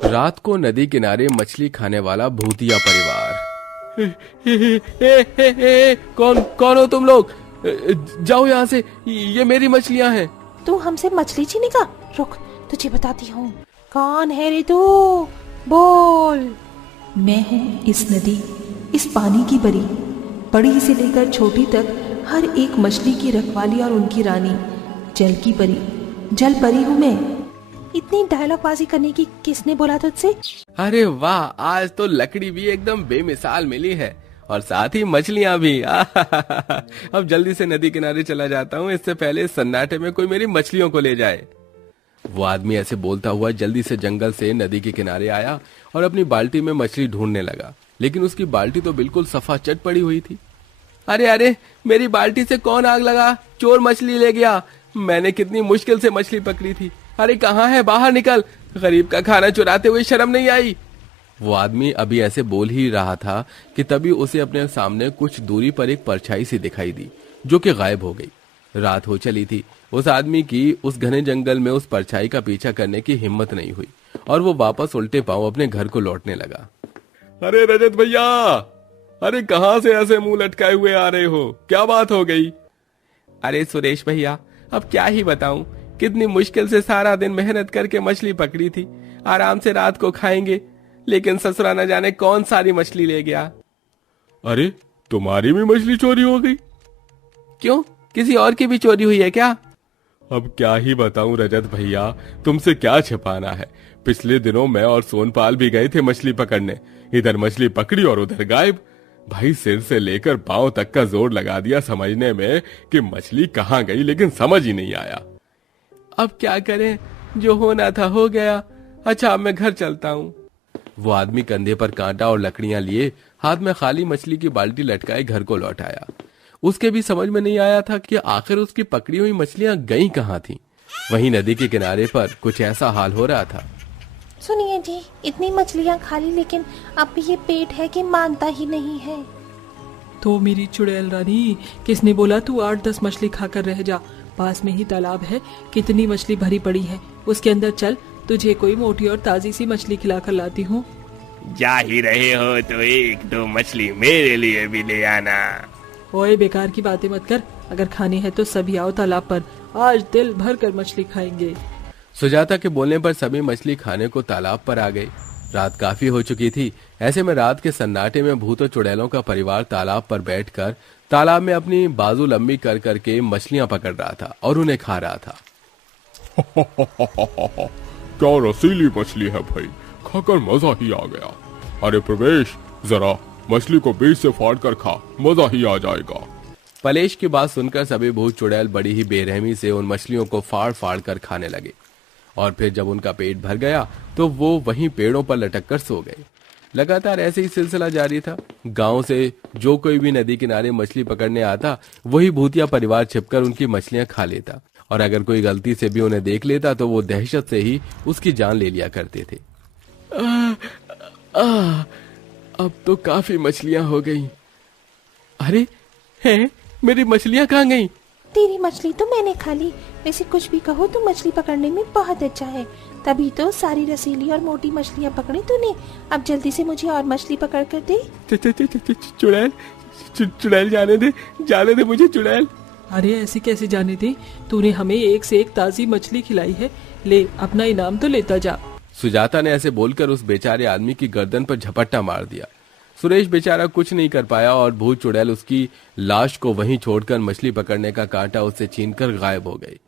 रात को नदी किनारे मछली खाने वाला भूतिया परिवार। कौन कौन हो तुम लोग? जाओ यहाँ से, ये मेरी मछलियाँ हैं। तू हमसे मछली छीनेगा? रुक, तुझे बताती हूँ। कौन है रे तू? बोल। मैं हूँ इस नदी, इस पानी की परी। बड़ी से लेकर छोटी तक हर एक मछली की रखवाली और उनकी रानी। जल की परी, जल परी हूँ मैं। इतनी डायलॉग बाजी करने की किसने बोला तुझसे? अरे वाह, आज तो लकड़ी भी एकदम बेमिसाल मिली है और साथ ही मछलियाँ भी। अब जल्दी से नदी किनारे चला जाता हूँ, इससे पहले सन्नाटे में कोई मेरी मछलियों को ले जाए। वो आदमी ऐसे बोलता हुआ जल्दी से जंगल से नदी के किनारे आया और अपनी बाल्टी में मछली ढूंढने लगा, लेकिन उसकी बाल्टी तो बिल्कुल सफाचट पड़ी हुई थी। अरे अरे, मेरी बाल्टी से कौन आग लगा? चोर मछली ले गया। मैंने कितनी मुश्किल से मछली पकड़ी थी। अरे कहाँ है? बाहर निकल, गरीब का खाना चुराते हुए शर्म नहीं आई? वो आदमी अभी ऐसे बोल ही रहा था कि तभी उसे अपने सामने कुछ दूरी पर एक परछाई सी दिखाई दी, जो कि गायब हो गई। रात हो चली थी। उस आदमी की उस घने जंगल में उस परछाई का पीछा करने की हिम्मत नहीं हुई और वो वापस उल्टे पांव अपने घर को लौटने लगा। अरे रजत भैया, अरे कहाँ से ऐसे मुंह लटकाए हुए आ रहे हो? क्या बात हो गई? अरे सुरेश भैया, अब क्या ही बताऊं, कितनी मुश्किल से सारा दिन मेहनत करके मछली पकड़ी थी। आराम से रात को खाएंगे, लेकिन ससुरा न जाने कौन सारी मछली ले गया। अरे तुम्हारी भी मछली चोरी हो गई? क्यों, किसी और की भी चोरी हुई है क्या? अब क्या ही बताऊं रजत भैया, तुमसे क्या छिपाना है। पिछले दिनों मैं और सोनपाल भी गए थे मछली पकड़ने। इधर मछली पकड़ी और उधर गायब। भाई सिर से लेकर पांव तक का जोर लगा दिया समझने में कि मछली कहाँ गई, लेकिन समझ ही नहीं आया। अब क्या करें, जो होना था हो गया। अच्छा, अब मैं घर चलता हूँ। वो आदमी कंधे पर कांटा और लकड़ियां लिए हाथ में खाली मछली की बाल्टी लटकाए घर को लौट आया। उसके भी समझ में नहीं आया था कि आखिर उसकी पकड़ी हुई मछलियां गई कहाँ थीं। वहीं नदी के किनारे पर कुछ ऐसा हाल हो रहा था। सुनिए जी, इतनी मछलियाँ खा ली, लेकिन अब भी ये पेट है कि मानता ही नहीं है। तो मेरी चुड़ैल रानी, किसने बोला तू 8-10 मछली खाकर रह जा? पास में ही तालाब है, कितनी मछली भरी पड़ी है, उसके अंदर चल, तुझे कोई मोटी और ताजी सी मछली खिलाकर लाती हूँ। जा ही रहे हो तो 1-2 मछली मेरे लिए भी ले आना। ओए, बेकार की बातें मत कर। अगर खानी है तो सभी आओ तालाब पर, आज दिल भर कर मछली खाएंगे। सुजाता के बोलने पर सभी मछली खाने को तालाब पर आ गए। रात काफी हो चुकी थी। ऐसे में रात के सन्नाटे में भूतों चुड़ैलों का परिवार तालाब पर बैठकर तालाब में अपनी बाजू लंबी कर करके मछलियां पकड़ रहा था और उन्हें खा रहा था। क्या रसीली मछली है भाई, खाकर मजा ही आ गया। अरे प्रवेश, जरा मछली को बीच से फाड़ कर खा, मजा ही आ जाएगा। पलेश की बात सुनकर सभी भूत चुड़ैल बड़ी ही बेरहमी से उन मछलियों को फाड़ फाड़ कर खाने लगे और फिर जब उनका पेट भर गया तो वो वहीं पेड़ों पर लटक कर सो गए। लगातार ऐसे ही सिलसिला जारी था। गांव से जो कोई भी नदी किनारे मछली पकड़ने आता, वही भूतिया परिवार छिपकर उनकी मछलियां खा लेता और अगर कोई गलती से भी उन्हें देख लेता तो वो दहशत से ही उसकी जान ले लिया करते थे। अब तो काफी मछलियां हो गई। अरे हैं, मेरी मछलियां कहाँ गई? तेरी मछली तो मैंने खा ली। वैसे कुछ भी कहो तो मछली पकड़ने में बहुत अच्छा है, तभी तो सारी रसीली और मोटी मछलियाँ पकड़ी तूने। अब जल्दी से मुझे और मछली पकड़ कर दे। चुड़ैल, चुड़ैल जाने दे मुझे चुड़ैल। अरे ऐसी कैसे जाने दे, तूने हमें एक से एक ताजी मछली खिलाई है। ले, अपना इनाम तो लेता जा। सुजाता ने ऐसे बोलकर उस बेचारे आदमी की गर्दन पर झपट्टा मार दिया। सुरेश बेचारा कुछ नहीं कर पाया और भूत चुड़ैल उसकी लाश को वहीं छोड़कर मछली पकड़ने का कांटा उससे छीनकर गायब हो गई।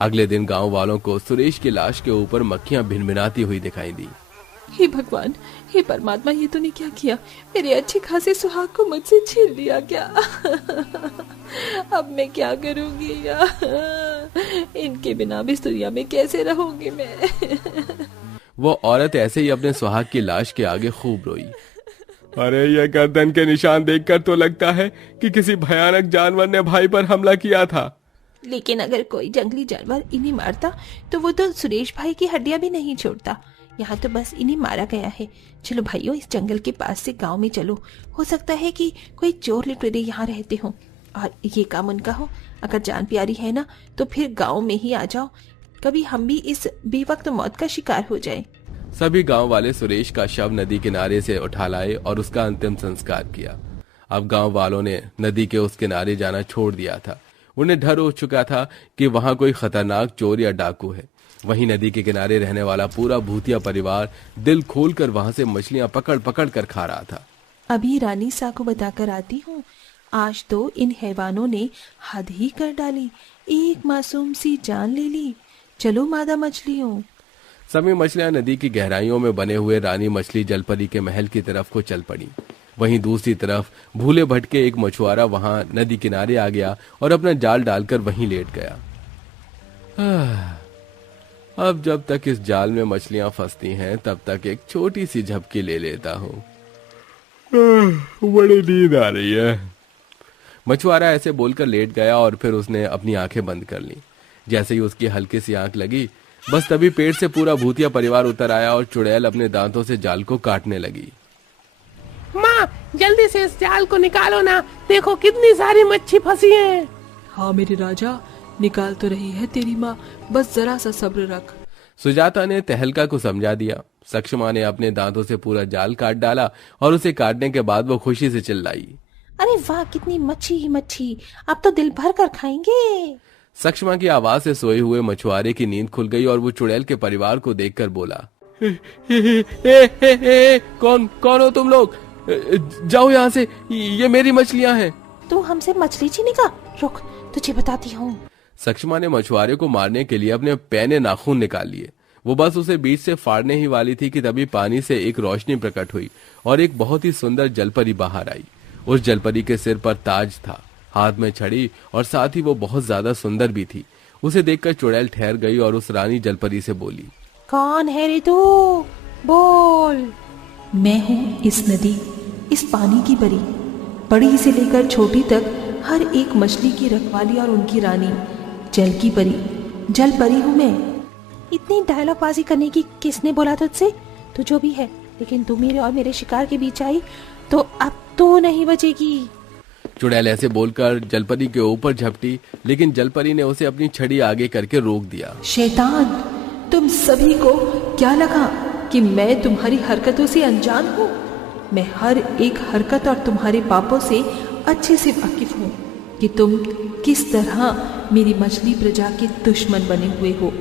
अगले दिन गांव वालों को सुरेश की लाश के ऊपर मक्खियां भिनभिनाती हुई दिखाई दी। हे भगवान, हे परमात्मा, ये तूने क्या किया? मेरे अच्छे खासे सुहाग को मुझसे छीन लिया क्या? अब मैं क्या करूंगी? इनके बिना भी इस दुनिया में कैसे रहूंगी मैं? वो औरत ऐसे ही अपने सुहाग की लाश के आगे खूब रोई। अरे ये गर्दन के निशान देखकर तो लगता है कि किसी भयानक जानवर ने भाई पर हमला किया था। लेकिन अगर कोई जंगली जानवर इन्हें मारता तो वो तो सुरेश भाई की हड्डियां भी नहीं छोड़ता। यहाँ तो बस इन्हें मारा गया है। चलो भाइयों, इस जंगल के पास से गांव में चलो। हो सकता है कि कोई चोर लुटेरे यहाँ रहते हों और ये काम उनका हो। अगर जान प्यारी है ना तो फिर गाँव में ही आ जाओ, कभी हम भी इस बेवक्त मौत का शिकार हो जाए। सभी गांव वाले सुरेश का शव नदी किनारे से उठा लाए और उसका अंतिम संस्कार किया। अब गांव वालों ने नदी के उस किनारे जाना छोड़ दिया था। उन्हें डर हो चुका था कि वहां कोई खतरनाक चोर या डाकू है। वहीं नदी के किनारे रहने वाला पूरा भूतिया परिवार दिल खोलकर वहां से मछलियां पकड़ पकड़ कर खा रहा था। अभी रानी सा को बताकर आती हूँ। आज तो इन हैवानों ने हद ही कर डाली, एक मासूम सी जान ले ली। चलो मादा मछलियों। सभी मछलियां नदी की गहराइयों में बने हुए रानी मछली जलपरी के महल की तरफ को चल पड़ी। वहीं दूसरी तरफ भूले भटके एक मछुआरा वहां नदी किनारे आ गया और अपना जाल डालकर वहीं लेट गया। अब जब तक इस जाल में मछलियां फंसती हैं तब तक एक छोटी सी झपकी ले लेता हूँ। बड़ी नींद आ रही है। मछुआरा ऐसे बोलकर लेट गया और फिर उसने अपनी आंखें बंद कर ली। जैसे ही उसकी हल्की सी आंख लगी, बस तभी पेड़ से पूरा भूतिया परिवार उतर आया और चुड़ैल अपने दांतों से जाल को काटने लगी। माँ, जल्दी से इस जाल को निकालो ना, देखो कितनी सारी मच्छी फंसी है। हाँ मेरे राजा, निकाल तो रही है तेरी माँ, बस जरा सा सब्र रख। सुजाता ने तहलका को समझा दिया। सक्षमा ने अपने दांतों से पूरा जाल काट डाला और उसे काटने के बाद वो खुशी से चिल्लाई, अरे वाह, कितनी मच्छी ही मच्छी, अब तो दिल भर कर खाएंगे। सक्षमा की आवाज से सोए हुए मछुआरे की नींद खुल गई और वो चुड़ैल के परिवार को देखकर बोला, कौन कौन हो तुम लोग? जाओ यहाँ से, ये मेरी मछलियाँ हैं। तू हमसे मछली छीनी का? रुक, तुझे बताती हूँ। सक्षमा ने मछुआरे को मारने के लिए अपने पैने नाखून निकाल लिए। वो बस उसे बीच से फाड़ने ही वाली थी कि तभी पानी से एक रोशनी प्रकट हुई और एक बहुत ही सुंदर जलपरी बाहर आई। उस जलपरी के सिर पर ताज था, हाथ में छड़ी और साथ ही वो बहुत ज्यादा सुंदर भी थी। उसे देखकर चुड़ैल ठहर गई और उस रानी जलपरी से बोली, कौन है रे तू? बोल। मैं हूँ इस नदी, इस पानी की परी, बड़ी से लेकर छोटी तक हर एक मछली की रखवाली और उनकी रानी, जल की परी, जल परी हूँ मैं। इतनी डायलॉगबाजी करने की किसने बोला तुझसे? तू जो भी है, लेकिन तू मेरे और मेरे शिकार के बीच आई तो अब तो नहीं बचेगी। चुड़ैल ऐसे बोलकर जलपरी के ऊपर झपटी, लेकिन जलपरी ने उसे अपनी छड़ी आगे करके रोक दिया। शैतान, तुम सभी को क्या लगा कि मैं तुम्हारी हरकतों से अनजान हूँ? मैं हर एक हरकत और तुम्हारे पापों से अच्छे से वाकिफ हूँ कि तुम किस तरह मेरी मछली प्रजा के दुश्मन बने हुए हो।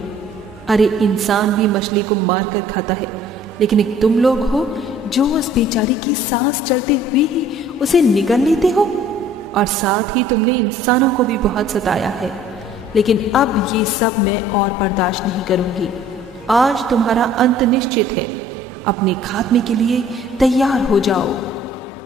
अरे इंसान भी मछली को मार कर खाता है, लेकिन एक तुम लोग हो जो उस बेचारी की सांस चलते हुए ही उसे निगल लेते हो, और साथ ही तुमने इंसानों को भी बहुत सताया है। लेकिन अब ये सब मैं और बर्दाश्त नहीं करूंगी। आज तुम्हारा अंत निश्चित है, अपने खात्मे के लिए तैयार हो जाओ।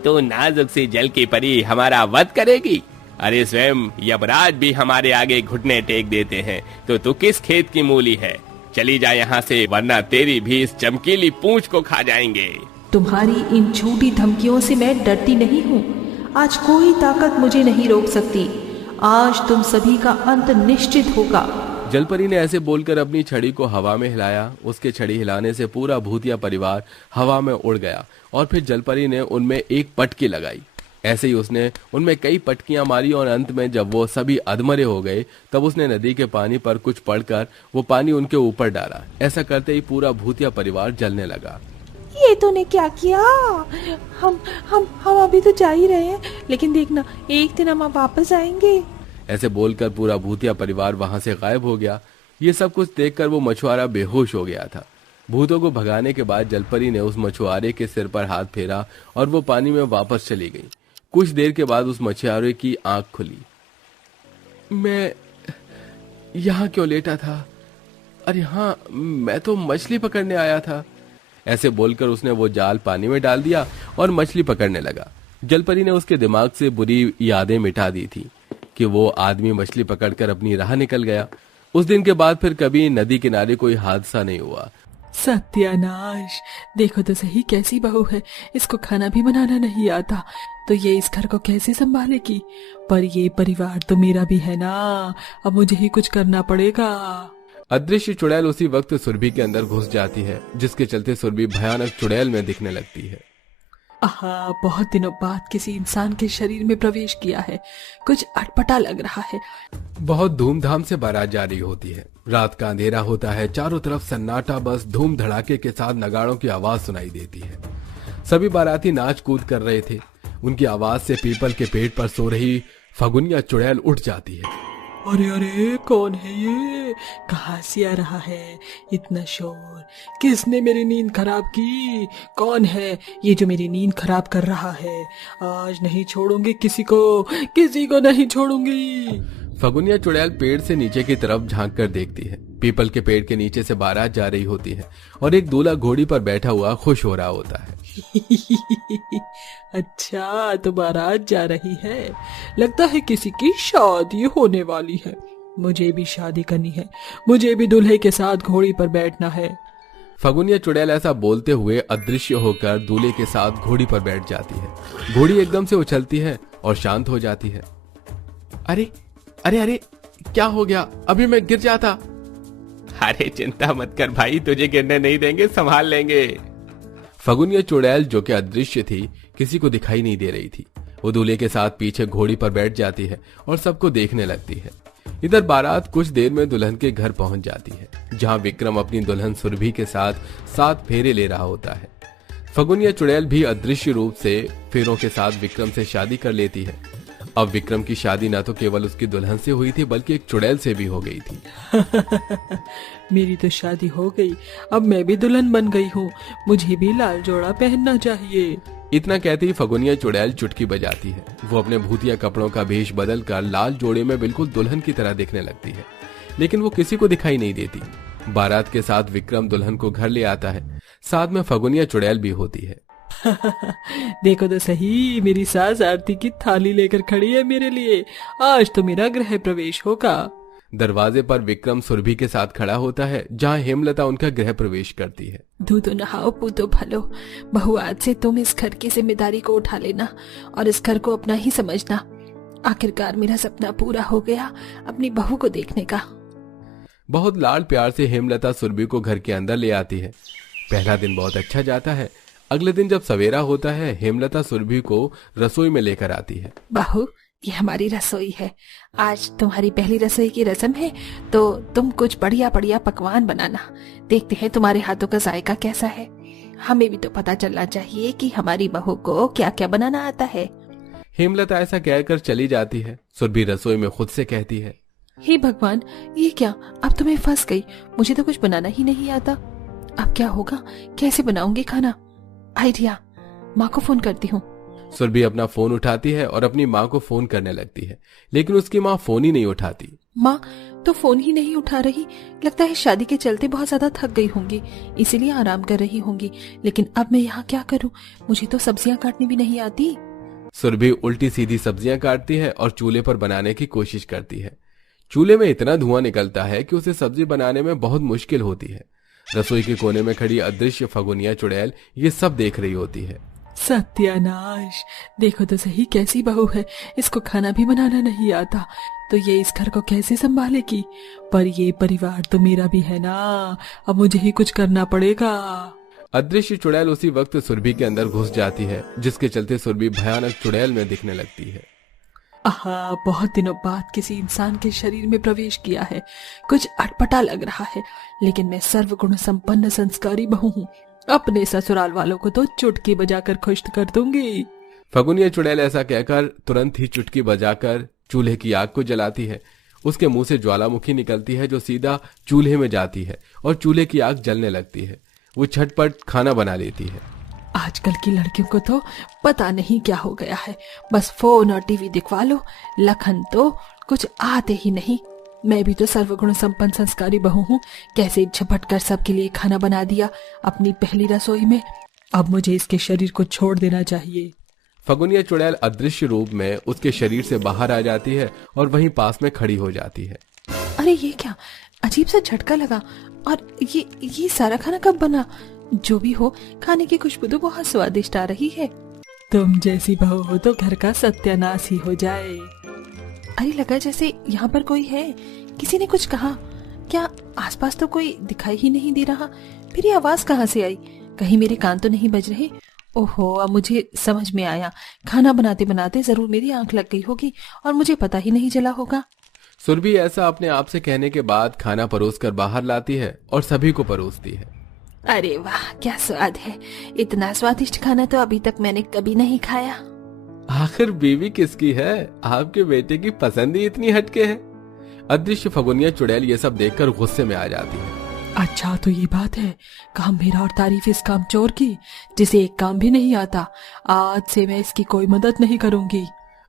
तो नाजुक सी जल की परी हमारा वध करेगी? अरे स्वयं यमराज भी हमारे आगे घुटने टेक देते हैं, तो तू किस खेत की मूली है? चली जा यहाँ से, वरना तेरी भी इस चमकीली पूंछ को खा जाएंगे। तुम्हारी इन झूठी धमकियों से मैं डरती नहीं हूँ। आज कोई ताकत मुझे नहीं रोक सकती। आज तुम सभी का अंत निश्चित होगा। जलपरी ने ऐसे बोलकर अपनी छड़ी को हवा में हिलाया। उसके छड़ी हिलाने से पूरा भूतिया परिवार हवा में उड़ गया और फिर जलपरी ने उनमें एक पटकी लगाई। ऐसे ही उसने उनमें कई पटकियां मारी और अंत में जब वो सभी अधमरे हो गए तब उसने नदी के पानी पर कुछ पड़कर वो पानी उनके ऊपर डाला। ऐसा करते ही पूरा भूतिया परिवार जलने लगा। ये तूने क्या किया? हम अभी तो जा ही रहे हैं, लेकिन देखना एक दिन हम वापस आएंगे। ऐसे बोलकर पूरा भूतिया परिवार वहां से गायब हो गया। ये सब कुछ देखकर वो मछुआरा बेहोश हो गया था। भूतों को भगाने के बाद जलपरी ने उस मछुआरे के सिर पर हाथ फेरा और वो पानी में वापस चली गई। कुछ देर के बाद उस मछुआरे की आंख खुली। मैं यहाँ क्यों लेटा था? अरे हाँ, मैं तो मछली पकड़ने आया था। ऐसे बोलकर उसने वो जाल पानी में डाल दिया और मछली पकड़ने लगा। जलपरी ने उसके दिमाग से बुरी यादें मिटा दी थी कि वो आदमी मछली पकड़कर अपनी राह निकल गया। उस दिन के बाद फिर कभी नदी किनारे कोई हादसा नहीं हुआ। सत्यानाश, देखो तो सही कैसी बहू है, इसको खाना भी बनाना नहीं आता, तो ये इस घर को कैसे संभालेगी? पर ये परिवार तो मेरा भी है ना, अब मुझे ही कुछ करना पड़ेगा। अदृश्य चुड़ैल उसी वक्त सुरभि के अंदर घुस जाती है, जिसके चलते सुरभि भयानक चुड़ैल में दिखने लगती है। आहा, बहुत दिनों बाद किसी इंसान के शरीर में प्रवेश किया है। कुछ अटपटा लग रहा है। बहुत धूमधाम से बारात जा रही होती है। रात का अंधेरा होता है, चारों तरफ सन्नाटा, बस धूम धड़ाके के साथ नगाड़ों की आवाज सुनाई देती है। सभी बाराती नाच कूद कर रहे थे। उनकी आवाज से पीपल के पेड़ पर सो रही फगुनिया चुड़ैल उठ जाती है। अरे अरे, कौन है ये? कहाँ से आ रहा है इतना शोर? किसने मेरी नींद खराब की? कौन है ये जो मेरी नींद खराब कर रहा है? आज नहीं छोड़ूंगी किसी को नहीं छोड़ूंगी। फगुनिया चुड़ैल पेड़ से नीचे की तरफ झांक कर देखती है। पीपल के पेड़ के नीचे से बारात जा रही होती है और एक दूल्हा घोड़ी पर बैठा हुआ खुश हो रहा होता है। अच्छा, तो बारात जा रही है। लगता है किसी की शादी होने वाली है। मुझे भी शादी करनी है। मुझे भी दूल्हे के साथ घोड़ी पर बैठना है। फगुनिया चुड़ैल ऐसा बोलते हुए अदृश्य होकर दूल्हे के साथ घोड़ी पर बैठ जाती है। घोड़ी एकदम से उछलती है और शांत हो जाती है। अरे अरे अरे, क्या हो गया? अभी मैं गिर जाता। अरे चिंता मत कर भाई, तुझे गिरने नहीं देंगे, संभाल लेंगे। फगुनिया चुड़ैल जो कि अदृश्य थी, किसी को दिखाई नहीं दे रही थी। वो दूल्हे के साथ पीछे घोड़ी पर बैठ जाती है और सबको देखने लगती है। इधर बारात कुछ देर में दुल्हन के घर पहुंच जाती है, जहां विक्रम अपनी दुल्हन सुरभि के साथ 7 फेरे ले रहा होता है। फगुनिया चुड़ैल भी अदृश्य रूप से फेरों के साथ विक्रम से शादी कर लेती है। अब विक्रम की शादी न तो केवल उसकी दुल्हन से हुई थी, बल्कि एक चुड़ैल से भी हो गई थी। मेरी तो शादी हो गई, अब मैं भी दुल्हन बन गई हूँ। मुझे भी लाल जोड़ा पहनना चाहिए। इतना कहते ही फगुनिया चुड़ैल चुटकी बजाती है। वो अपने भूतिया कपड़ों का भेष बदल कर लाल जोड़े में बिल्कुल दुल्हन की तरह दिखने लगती है, लेकिन वो किसी को दिखाई नहीं देती। बारात के साथ विक्रम दुल्हन को घर ले आता है। साथ में फगुनिया चुड़ैल भी होती है। देखो तो सही, मेरी सास आरती की थाली लेकर खड़ी है मेरे लिए। आज तो मेरा गृह प्रवेश होगा। दरवाजे पर विक्रम सुरभि के साथ खड़ा होता है, जहां हेमलता उनका गृह प्रवेश करती है। दूधो नहाओ पूतो भलो, बहू आज से तुम इस घर की जिम्मेदारी को उठा लेना और इस घर को अपना ही समझना। आखिरकार मेरा सपना पूरा हो गया अपनी बहू को देखने का। बहुत लाड प्यार से हेमलता सुरभि को घर के अंदर ले आती है। पहला दिन बहुत अच्छा जाता है। अगले दिन जब सवेरा होता है, हेमलता सुरभि को रसोई में लेकर आती है। बहू, ये हमारी रसोई है। आज तुम्हारी पहली रसोई की रस्म है, तो तुम कुछ बढ़िया बढ़िया पकवान बनाना। देखते हैं तुम्हारे हाथों का जायका कैसा है। हमें भी तो पता चलना चाहिए कि हमारी बहू को क्या क्या बनाना आता है। हेमलता ऐसा कहकर चली जाती है। सुरभि रसोई में खुद से कहती है, हे भगवान, ये क्या, अब तो मैं फंस गई। मुझे तो कुछ बनाना ही नहीं आता। अब क्या होगा, कैसे बनाऊंगी खाना? आइडिया, माँ को फोन करती हूँ। सुरभि अपना फोन उठाती है और अपनी माँ को फोन करने लगती है, लेकिन उसकी माँ फोन ही नहीं उठाती। माँ तो फोन ही नहीं उठा रही। लगता है शादी के चलते बहुत ज्यादा थक गई होंगी, इसीलिए आराम कर रही होंगी। लेकिन अब मैं यहाँ क्या करूँ? मुझे तो सब्जियाँ काटनी भी नहीं आती। सुरभि उल्टी सीधी सब्जियां काटती है और चूल्हे पर बनाने की कोशिश करती है। चूल्हे में इतना धुआं निकलता है कि उसे सब्जी बनाने में बहुत मुश्किल होती है। रसोई के कोने में खड़ी अदृश्य फगुनिया चुड़ैल ये सब देख रही होती है। सत्यानाश, देखो तो सही कैसी बहू है। इसको खाना भी बनाना नहीं आता, तो ये इस घर को कैसे संभालेगी? पर ये परिवार तो मेरा भी है ना, अब मुझे ही कुछ करना पड़ेगा। अदृश्य चुड़ैल उसी वक्त सुरभि के अंदर घुस जाती है, जिसके चलते सुरभि भयानक चुड़ैल में दिखने लगती है। आहा, बहुत दिनों बाद किसी इंसान के शरीर में प्रवेश किया है। कुछ अटपटा लग रहा है, लेकिन मैं सर्वगुण संपन्न संस्कारी बहू हूँ। अपने ससुराल वालों को तो चुटकी बजाकर खुश कर दूंगी। फगुनिया चुड़ैल ऐसा कहकर तुरंत ही चुटकी बजाकर चूल्हे की आग को जलाती है। उसके मुंह से ज्वालामुखी निकलती है, जो सीधा चूल्हे में जाती है और चूल्हे की आग जलने लगती है। वो झटपट खाना बना लेती है। आजकल की लड़कियों को तो पता नहीं क्या हो गया है, बस फोन और टीवी दिखवा लो। लखन तो कुछ आते ही नहीं। मैं भी तो सर्वगुण संपन्न संस्कारी बहू हूँ। कैसे झपट कर सबके लिए खाना बना दिया अपनी पहली रसोई में। अब मुझे इसके शरीर को छोड़ देना चाहिए। फगुनिया चुड़ैल अदृश्य रूप में उसके शरीर से बाहर आ जाती है और वहीं पास में खड़ी हो जाती है। अरे ये क्या, अजीब सा झटका लगा। और ये सारा खाना कब बना? जो भी हो, खाने की खुशबू तो बहुत स्वादिष्ट आ रही है। तुम जैसी बहू हो तो घर का सत्यानाश ही हो जाए। अरे लगा जैसे यहाँ पर कोई है। किसी ने कुछ कहा क्या? आसपास तो कोई दिखाई ही नहीं दे रहा। फिर ये आवाज कहाँ से आई? कहीं मेरे कान तो नहीं बज रहे? ओहो, अब मुझे समझ में आया। खाना बनाते बनाते जरूर मेरी आंख लग गई होगी और मुझे पता ही नहीं चला होगा। सुरभि ऐसा अपने आप से कहने के बाद खाना परोस कर बाहर लाती है और सभी को परोसती है। अरे वाह, क्या स्वाद है। इतना स्वादिष्ट खाना तो अभी तक मैंने कभी नहीं खाया। आखिर बीवी किसकी है? आपके बेटे की पसंद ही इतनी हटके है। अदृश्य फगुनिया चुड़ैल ये सब देखकर गुस्से में आ जाती है। अच्छा तो ये बात है, काम मेरा और तारीफ इस काम चोर की जिसे एक काम भी नहीं आता। आज से मैं इसकी कोई मदद नहीं करूंगी।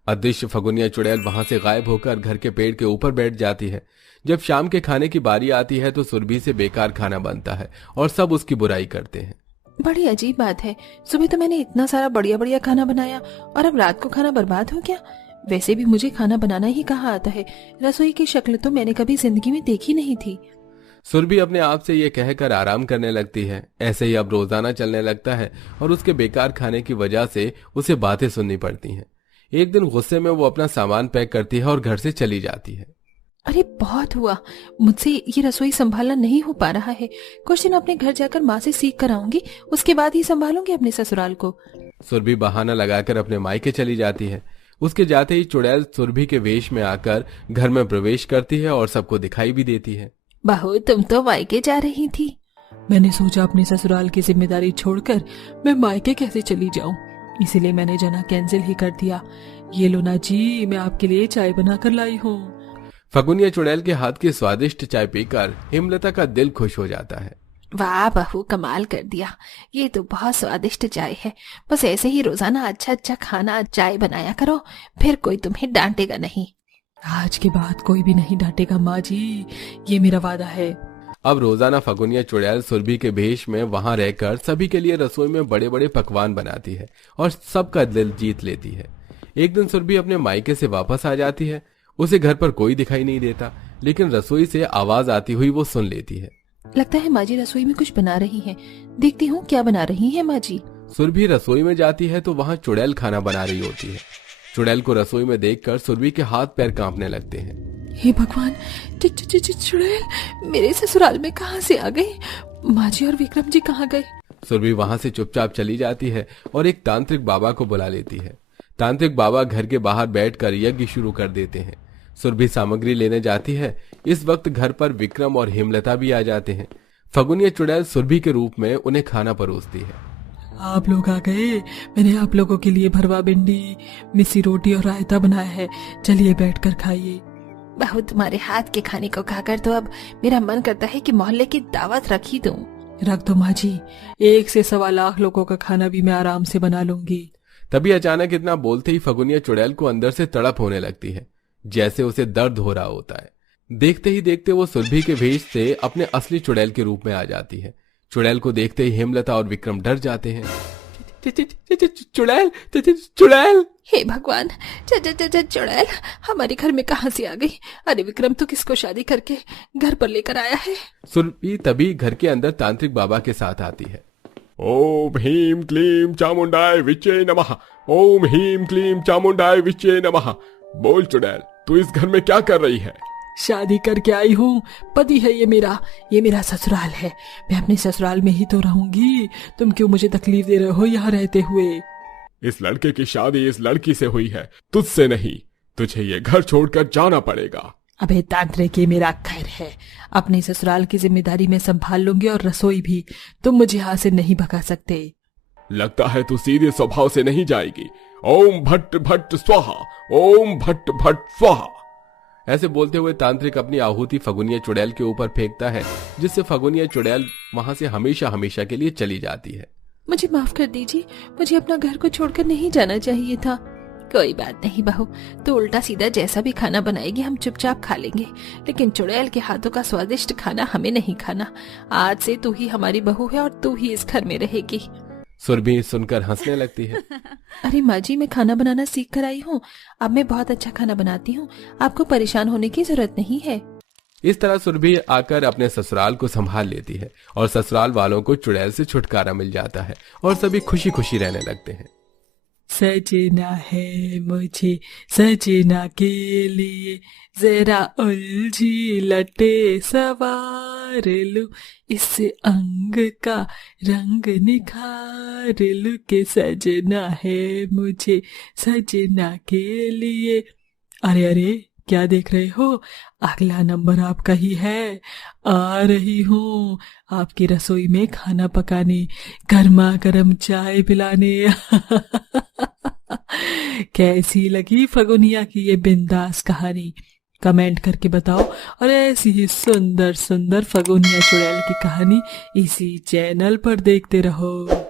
अदृश्य फगुनिया चुड़ैल वहां से गायब होकर घर के पेड़ के ऊपर बैठ जाती है। जब शाम के खाने की बारी आती है तो सुरभि से बेकार खाना बनता है और सब उसकी बुराई करते हैं। बड़ी अजीब बात है, सुबह तो मैंने इतना सारा बढ़िया बढ़िया खाना बनाया और अब रात को खाना बर्बाद हो गया। वैसे भी मुझे खाना बनाना ही कहाँ आता है। रसोई की शक्ल तो मैंने कभी जिंदगी में देखी नहीं थी। सुरभि अपने आप से ये कहकर आराम करने लगती है। ऐसे ही अब रोजाना चलने लगता है और उसके बेकार खाने की वजह से उसे बातें सुननी पड़ती हैं। एक दिन गुस्से में वो अपना सामान पैक करती है और घर से चली जाती है। अरे बहुत हुआ, मुझसे ये रसोई संभालना नहीं हो पा रहा है। कुछ दिन अपने घर जाकर माँ से सीख कर आऊंगी, उसके बाद ही संभालूंगी अपने ससुराल को। सुरभि बहाना लगाकर अपने मायके चली जाती है। उसके जाते ही चुड़ैल सुरभि के वेश में आकर घर में प्रवेश करती है और सबको दिखाई भी देती है। बहू, तुम तो मायके जा रही थी। मैंने सोचा अपने ससुराल की जिम्मेदारी छोड़कर मैं मायके कैसे चली जाऊं, इसीलिए मैंने जाना कैंसिल ही कर दिया। ये लो ना जी, मैं आपके लिए चाय बना कर लाई हूँ। फगुनिया चुड़ैल के हाथ की स्वादिष्ट चाय पीकर हेमलता का दिल खुश हो जाता है। वाह बहू, कमाल कर दिया। ये तो बहुत स्वादिष्ट चाय है। बस ऐसे ही रोजाना अच्छा अच्छा खाना चाय बनाया करो, फिर कोई तुम्हें डांटेगा नहीं। आज के बाद कोई भी नहीं डांटेगा माँ जी, ये मेरा वादा है। अब रोजाना फगुनिया चुड़ैल सुरभि के भेष में वहां रहकर सभी के लिए रसोई में बड़े बड़े पकवान बनाती है और सबका दिल जीत लेती है। एक दिन सुरभि अपने मायके से वापस आ जाती है। उसे घर पर कोई दिखाई नहीं देता, लेकिन रसोई से आवाज आती हुई वो सुन लेती है। लगता है माँ जी रसोई में कुछ बना रही हैं। देखती हूँ क्या बना रही हैं माँ जी। सुरभि रसोई में जाती है तो वहाँ चुड़ैल खाना बना रही होती है। चुड़ैल को रसोई में देखकर सुरभि के हाथ पैर कांपने लगते हैं। हे भगवान, चुड़ैल मेरे ससुराल में कहाँ से आ गई? माँ जी और विक्रम जी कहाँ गए? सुरभि वहां से चुपचाप चली जाती है और एक तांत्रिक बाबा को बुला लेती है। तांत्रिक बाबा घर के बाहर बैठकर यज्ञ शुरू कर देते हैं। सुरभि सामग्री लेने जाती है। इस वक्त घर पर विक्रम और हेमलता भी आ जाते हैं। फगुनिया चुड़ैल सुरभि के रूप में उन्हें खाना परोसती है। आप लोग आ गए। मैंने आप लोगों के लिए भरवा भिंडी, मिस्सी रोटी और रायता बनाया है, चलिए बैठकर खाइए। बहू, तुम्हारे हाथ के खाने को खाकर तो अब मेरा मन करता है कि मोहल्ले की दावत रख ही दूं। रख दो माँ जी, 1 से 1.25 लाख लोगों का खाना भी मैं आराम से बना लूंगी। तभी अचानक इतना बोलते ही फगुनिया चुड़ैल को अंदर से तड़प होने लगती है, जैसे उसे दर्द हो रहा होता है। देखते ही देखते वो सुरभि के भेष से अपने असली चुड़ैल के रूप में आ जाती है। चुड़ैल को देखते ही हेमलता और विक्रम डर जाते हैं। चुड़ैल, चुड़ैल! हे भगवान, चुड़ैल हमारे घर में कहाँ से आ गई? अरे विक्रम, तो किसको शादी करके घर पर लेकर आया है? सुरभि तभी घर के अंदर तांत्रिक बाबा के साथ आती है। ओम ह्रीं क्लीं चामुंडाय विचे नमः। ओम ह्रीं क्लीं चामुंडाय विचे नमः। बोल चुड़ैल, तू इस घर में क्या कर रही है? शादी करके आई हूँ, पति है ये मेरा ससुराल है। मैं अपने ससुराल में ही तो रहूंगी। तुम क्यों मुझे तकलीफ दे रहे हो यहाँ रहते हुए? इस लड़के की शादी इस लड़की से हुई है, तुझसे नहीं। तुझे ये घर छोड़कर जाना पड़ेगा। अबे तांत्रिक, ये मेरा घर है। अपने ससुराल की जिम्मेदारी मैं संभाल लूंगी और रसोई भी। तुम मुझे यहाँ से नहीं भगा सकते। लगता है तू सीधे स्वभाव से नहीं जाएगी। ओम भट्ट भट्ट स्वाहा, ओम भट्ट भट्ट स्वाहा। ऐसे बोलते हुए तांत्रिक अपनी आहुति फगुनिया चुड़ैल के ऊपर फेंकता है, जिससे फगुनिया चुड़ैल वहां से हमेशा हमेशा के लिए चली जाती है। मुझे माफ कर दीजिए, मुझे अपना घर को छोड़कर नहीं जाना चाहिए था। कोई बात नहीं बहू, तो उल्टा सीधा जैसा भी खाना बनाएगी हम चुपचाप खा लेंगे, लेकिन चुड़ैल के हाथों का स्वादिष्ट खाना हमें नहीं खाना। आज से तू ही हमारी बहू है और तू ही इस घर में रहेगी। सुरभि सुनकर हंसने लगती है। अरे माँ जी, मैं खाना बनाना सीख कर आई हूँ। अब मैं बहुत अच्छा खाना बनाती हूँ, आपको परेशान होने की जरूरत नहीं है। इस तरह सुरभि आकर अपने ससुराल को संभाल लेती है और ससुराल वालों को चुड़ैल से छुटकारा मिल जाता है और सभी खुशी खुशी रहने लगते हैं। सजना है मुझे सजना के लिए, जरा उलझी लटे सवार। लूं, इससे अंग का रंग निखार लूं के सजना है मुझे सजना के लिए। अरे अरे क्या देख रहे हो, अगला नंबर आपका ही है। आ रही हूँ आपकी रसोई में खाना पकाने, गर्मा गर्म चाय पिलाने। कैसी लगी फगुनिया की ये बिंदास कहानी, कमेंट करके बताओ। और ऐसी ही सुंदर सुंदर फगुनिया चुड़ैल की कहानी इसी चैनल पर देखते रहो।